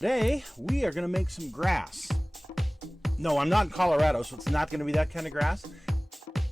Today, we are going to make some grass. No, I'm not in Colorado, so it's not going to be that kind of grass.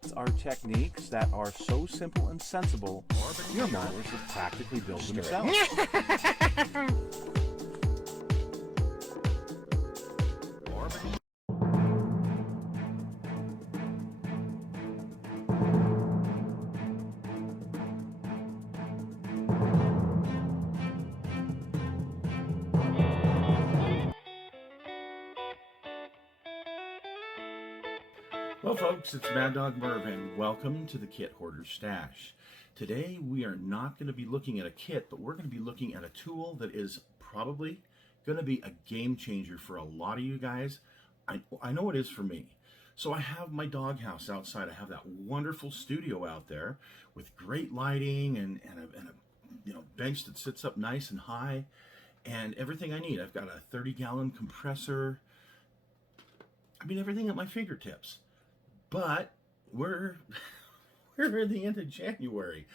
It's our techniques that are so simple and sensible, your modelers have practically built themselves. Well, folks, it's Mad Dog Merv, and welcome to the Kit Hoarder Stash. Today, we are not going to be looking at a kit, but we're going to be looking at a tool that is probably going to be a game changer for a lot of you guys. I know it is for me. So I have my doghouse outside. I have that wonderful studio out there with great lighting and a bench that sits up nice and high, and everything I need. I've got a 30-gallon compressor. I mean, everything at my fingertips. But we're in the end of January,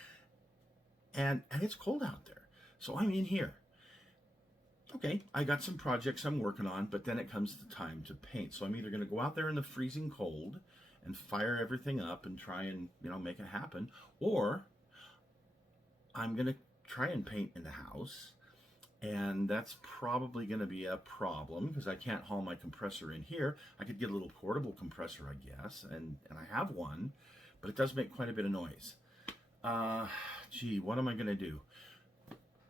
and it's cold out there. So I'm in here. Okay, I got some projects I'm working on, but then it comes the time to paint. So I'm either going to go out there in the freezing cold and fire everything up and try and, make it happen, or I'm going to try and paint in the house. And that's probably going to be a problem because I can't haul my compressor in here. I could get a little portable compressor, I guess, and I have one, but it does make quite a bit of noise. Gee, what am I going to do?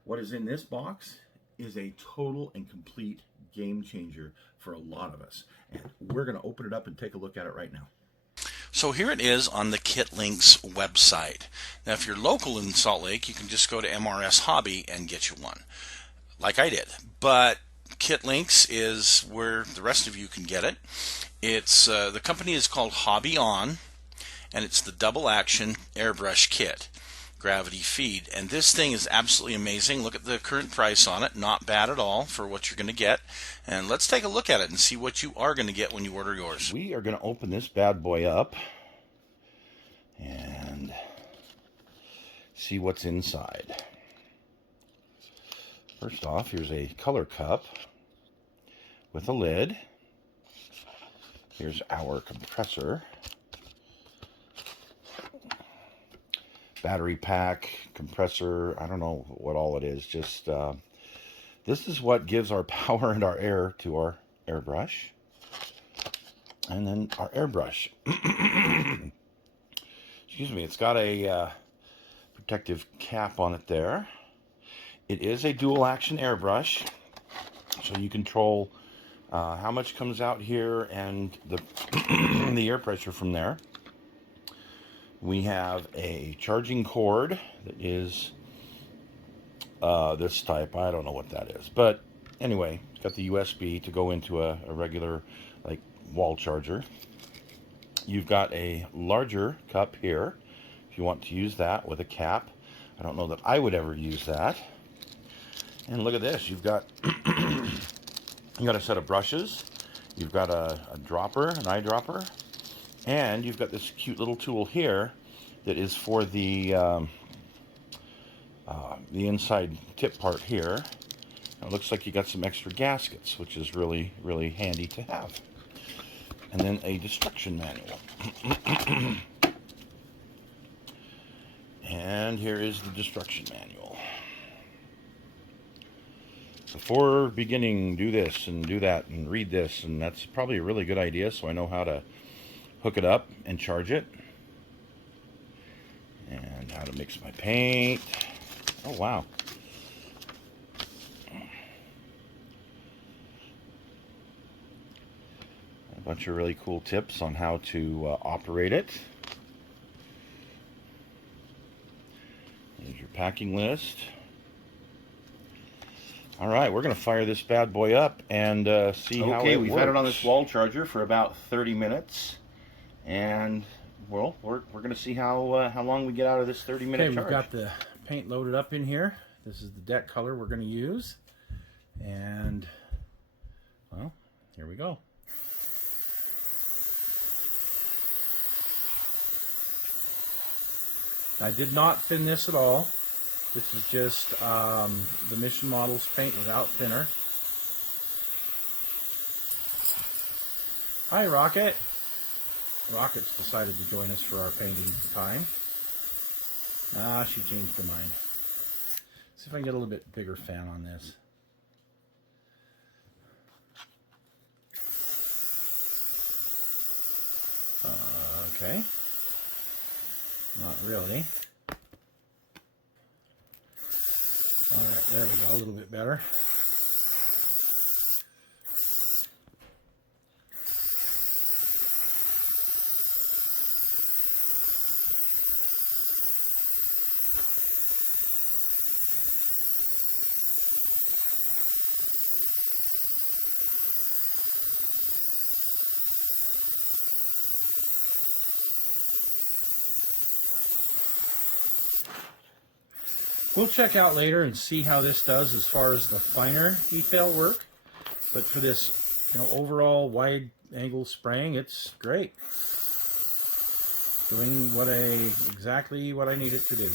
What is in this box is a total and complete game changer for a lot of us. And we're going to open it up and take a look at it right now. So here it is on the KitLinks website. Now, if you're local in Salt Lake, you can just go to MRS Hobby and get you one, like I did. But KitLinks is where the rest of you can get it. It's the company is called Hobby On, and it's the double action airbrush kit, gravity feed. And this thing is absolutely amazing. Look at the current price on it. Not bad at all for what you're going to get. And let's take a look at it and see what you are going to get when you order yours. We are going to open this bad boy up and see what's inside. First off, here's a color cup with a lid. Here's our compressor. Battery pack, compressor, I don't know what all it is. Just this is what gives our power and our air to our airbrush. And then our airbrush. Excuse me, it's got a protective cap on it there. It is a dual action airbrush, so you control how much comes out here and the air pressure from there. We have a charging cord that is this type. I don't know what that is, but anyway, it's got the USB to go into a regular like wall charger. You've got a larger cup here if you want to use that with a cap. I don't know that I would ever use that. And look at this, you've got a set of brushes, you've got a dropper, an eyedropper, and you've got this cute little tool here that is for the inside tip part here. It looks like you got some extra gaskets, which is really, really handy to have. And then a destruction manual. And here is the destruction manual. Before beginning, do this and do that and read this, and that's probably a really good idea, so I know how to hook it up and charge it, and how to mix my paint. Oh wow. A bunch of really cool tips on how to operate it. There's your packing list. All right, we're going to fire this bad boy up and see how it works. Okay, we've had it on this wall charger for about 30 minutes. And, well, we're going to see how long we get out of this 30-minute charge. Okay, we've got the paint loaded up in here. This is the deck color we're going to use. And, well, here we go. I did not thin this at all. This is just the Mission Models paint without thinner. Hi, Rocket. Rocket's decided to join us for our painting time. Ah, she changed her mind. See if I can get a little bit bigger fan on this. Okay. Not really. Alright, there we go, a little bit better. We'll check out later and see how this does as far as the finer detail work. But for this, overall wide angle spraying, it's great. Doing exactly what I need it to do.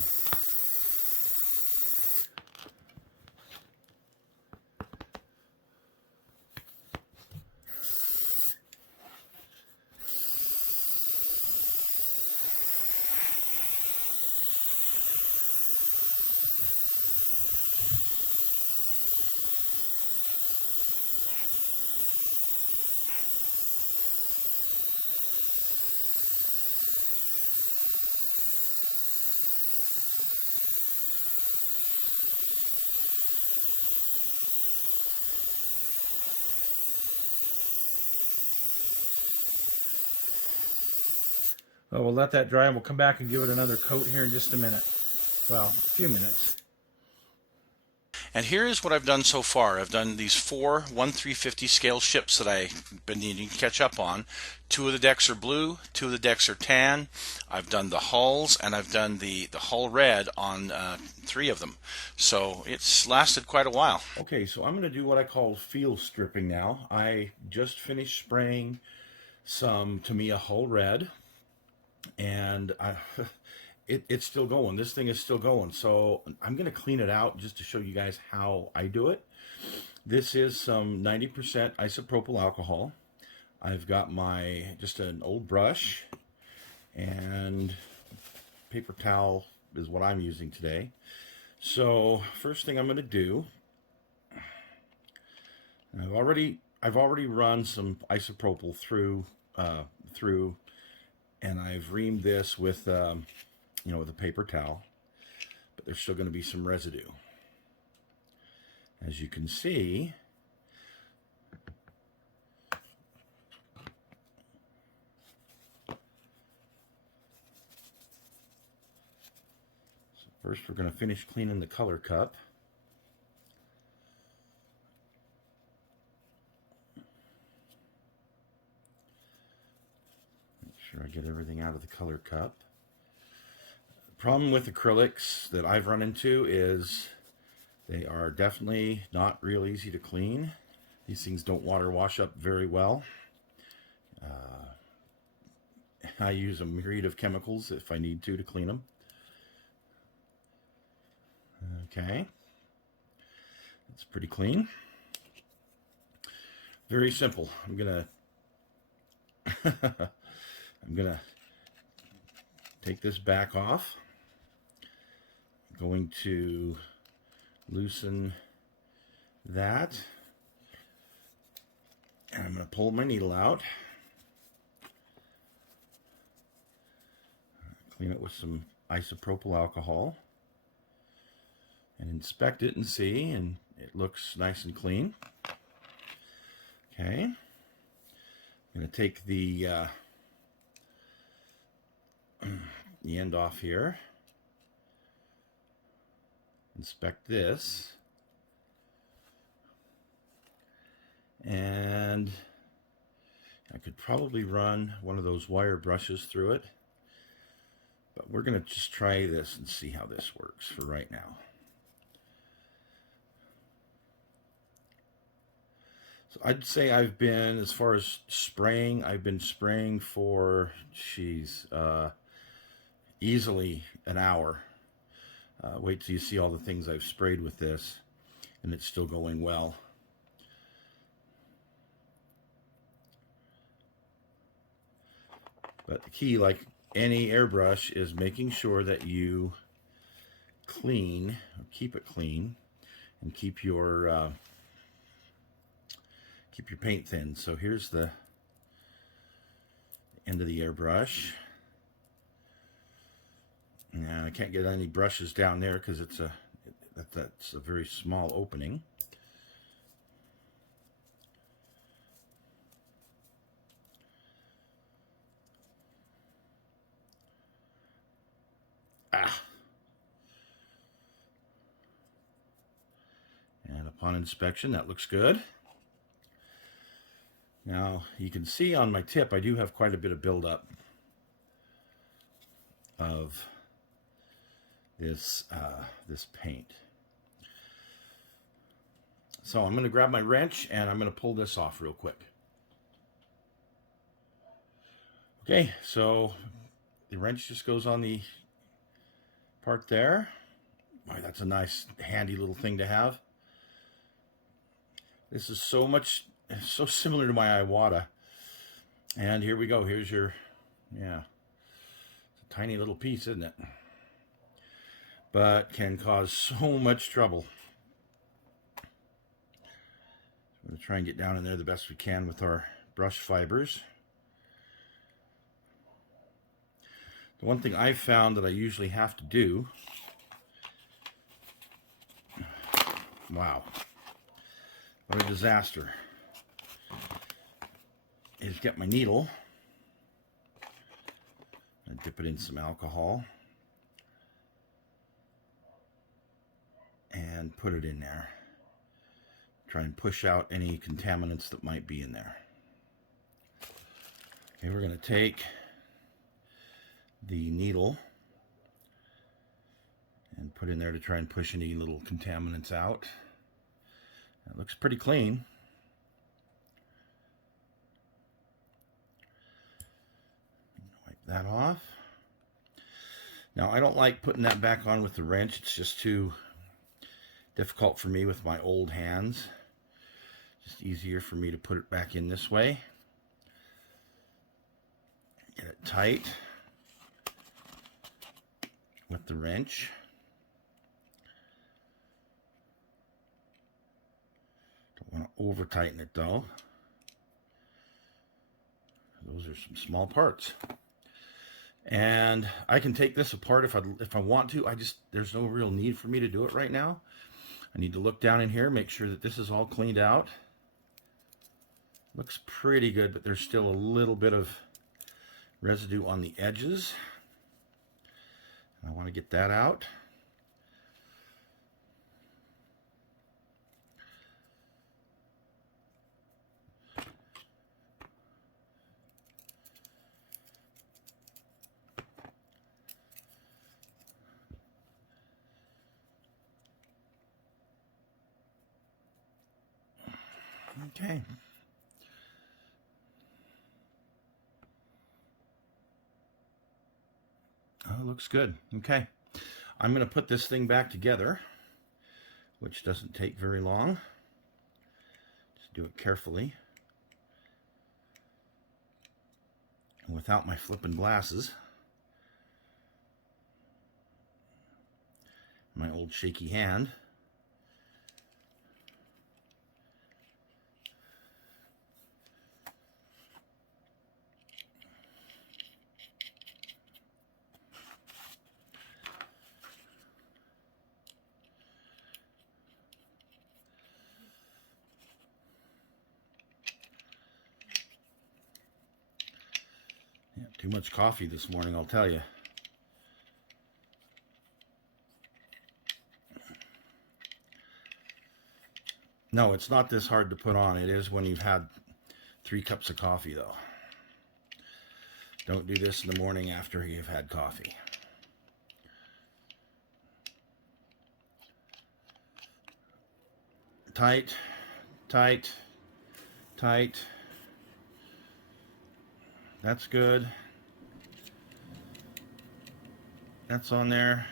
Well, we'll let that dry and we'll come back and give it another coat here in just a minute. Well, a few minutes. And here is what I've done so far. I've done these 4 1/350 scale ships that I've been needing to catch up on. 2 of the decks are blue, 2 of the decks are tan. I've done the hulls, and I've done the hull red on 3 of them. So it's lasted quite a while. Okay, so I'm going to do what I call field stripping now. I just finished spraying some Tamiya hull red, and it's still going. This thing is still going. So I'm going to clean it out just to show you guys how I do it. This is some 90% isopropyl alcohol. I've got just an old brush, and paper towel is what I'm using today. So first thing I'm going to do, I've already run some isopropyl through, and I've reamed this with with a paper towel, but there's still going to be some residue. As you can see, so first we're going to finish cleaning the color cup. Make sure I get everything out of the color cup. Problem with acrylics that I've run into is they are definitely not real easy to clean. These things don't wash up very well. I use a myriad of chemicals if I need to clean them. Okay, it's pretty clean. Very simple. I'm gonna take this back off. Going to loosen that, and I'm going to pull my needle out, clean it with some isopropyl alcohol, and inspect it and see, and it looks nice and clean. Okay, I'm going to take the end off here. Inspect this, and I could probably run one of those wire brushes through it, but we're going to just try this and see how this works for right now. So I'd say I've been, as far as spraying, I've been spraying for, easily an hour. Wait till you see all the things I've sprayed with this, and it's still going well. But the key, like any airbrush, is making sure that you clean, or keep it clean, and keep your paint thin. So here's the end of the airbrush. Now I can't get any brushes down there because that's a very small opening. And upon inspection, that looks good. Now you can see on my tip I do have quite a bit of buildup of this paint. So I'm going to grab my wrench and I'm going to pull this off real quick. Okay, so the wrench just goes on the part there. Boy, that's a nice handy little thing to have. This is so similar to my Iwata. And here we go. Here's your, yeah, it's a tiny little piece, isn't it? But can cause so much trouble. We're going to try and get down in there the best we can with our brush fibers. The one thing I've found that I usually have to do, wow, what a disaster, is get my needle and dip it in some alcohol and put it in there. Try and push out any contaminants that might be in there. Okay, we're going to take the needle and put in there to try and push any little contaminants out. It looks pretty clean. Wipe that off. Now I don't like putting that back on with the wrench. It's just too difficult for me with my old hands. Just easier for me to put it back in this way. Get it tight with the wrench. Don't want to over tighten it though. Those are some small parts. And I can take this apart if I want to. There's no real need for me to do it right now. I need to look down in here, make sure that this is all cleaned out. Looks pretty good, but there's still a little bit of residue on the edges. I want to get that out. Okay. Oh, looks good. Okay. I'm going to put this thing back together, which doesn't take very long. Just do it carefully. And without my flipping glasses. My old shaky hand. Yeah, too much coffee this morning, I'll tell you. No, it's not this hard to put on. It is when you've had 3 cups of coffee, though. Don't do this in the morning after you've had coffee. Tight, tight, tight. That's good. That's on there.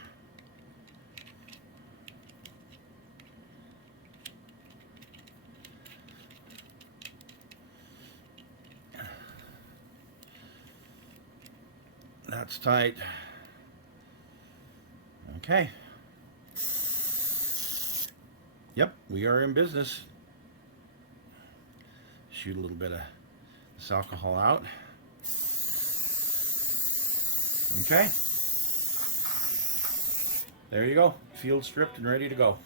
That's tight. Okay. Yep, we are in business. Shoot a little bit of this alcohol out. Okay. There you go. Field stripped and ready to go.